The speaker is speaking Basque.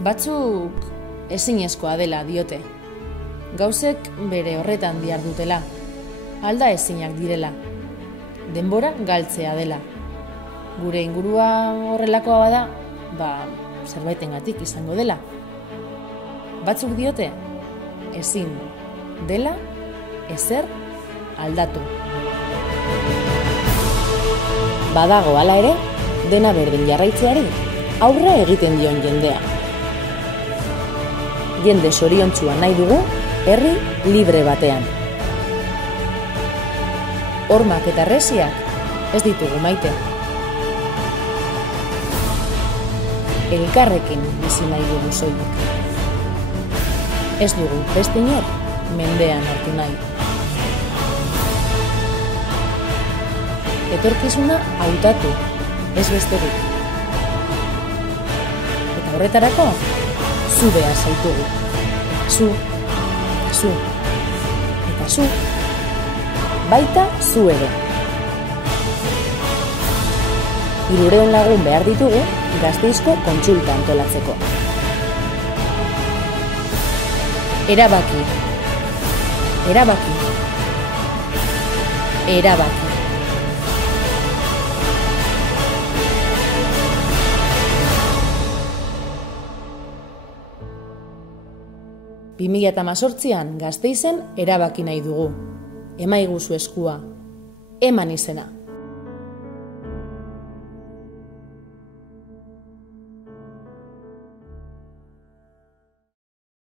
Batzuk ezinezkoa dela diote. Gauzek bere horretan dihardutela, alda ezinak direla. Denbora galtzea dela. Gure ingurua horrelakoa bada, zerbaitengatik izango dela. Batzuk diote, ezin dela ezer aldatu. Badago hala ere, dena berdin jarraitzeari aurre egiten dion jendea. Jende zoriontsua nahi dugu herri libre batean. Hormak eta harresiak ez ditugu maite. Elkarrekin bizi nahi dugu soilik. Ez dugu beste inor mendean hartu nahi. Etorkizuna hautatu, ez besterik. Eta horretarako, zu behar zaitugu. Eta zu, baita zu ere. 300 lagun behar ditugu Gasteizko kontsulta antolatzeko. Erabaki. 2018an Gasteizen erabaki nahi dugu. Emaiguzu eskua. Eman izena.